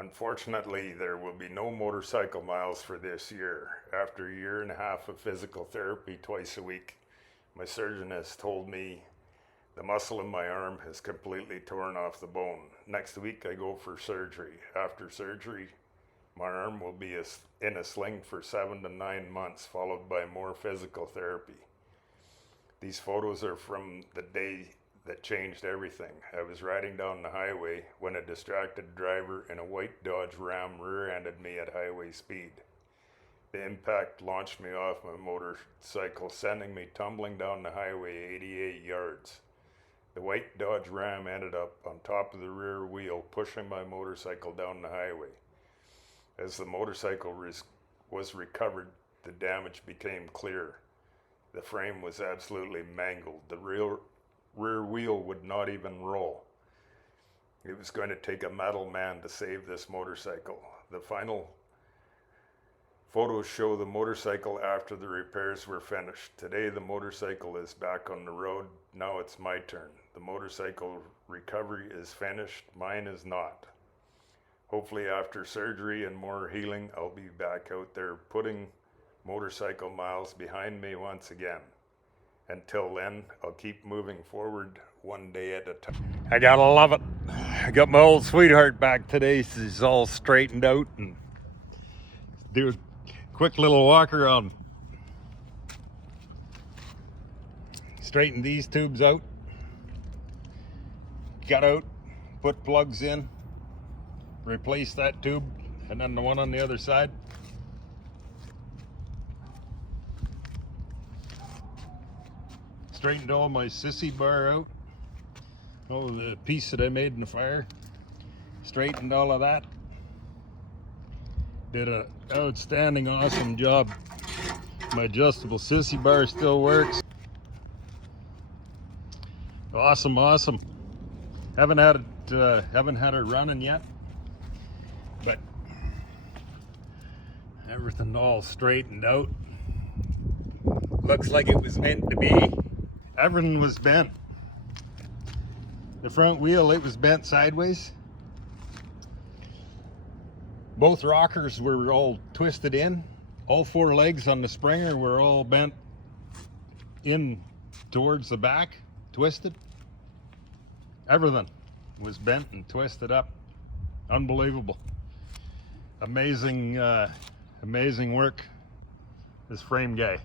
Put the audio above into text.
Unfortunately, there will be no motorcycle miles for this year. After a year and a half of physical therapy twice a week, my surgeon has told me the muscle in my arm has completely torn off the bone. Next week I go for surgery. After surgery, my arm will be in a sling for 7 to 9 months, followed by more physical therapy. These photos are from the day that changed everything. I was riding down the highway when a distracted driver in a white Dodge Ram rear-ended me at highway speed. The impact launched me off my motorcycle, sending me tumbling down the highway 88 yards. The white Dodge Ram ended up on top of the rear wheel, pushing my motorcycle down the highway. As the motorcycle was recovered, the damage became clear. The frame was absolutely mangled. The rear wheel would not even roll. It was going to take a metal man to save this motorcycle. The final photos show the motorcycle after the repairs were finished. Today the motorcycle is back on the road. Now it's my turn. The motorcycle recovery is finished. Mine is not. Hopefully after surgery and more healing, I'll be back out there putting motorcycle miles behind me once again. Until then, I'll keep moving forward one day at a time. I gotta love it. I got my old sweetheart back today. She's all straightened out, and do a quick little walk around. Straighten these tubes out. Got out, put plugs in, replace that tube, and then the one on the other side. Straightened all my sissy bar out. Oh, the piece that I made in the fire. Straightened all of that. Did an outstanding, awesome job. My adjustable sissy bar still works. Awesome, awesome. Haven't had it running yet, but everything all straightened out. Looks like it was meant to be. Everything was bent. The front wheel, it was bent sideways. Both rockers were all twisted in. All 4 legs on the Springer were all bent in towards the back, twisted. Everything was bent and twisted up. Unbelievable. Amazing, amazing work, this frame guy.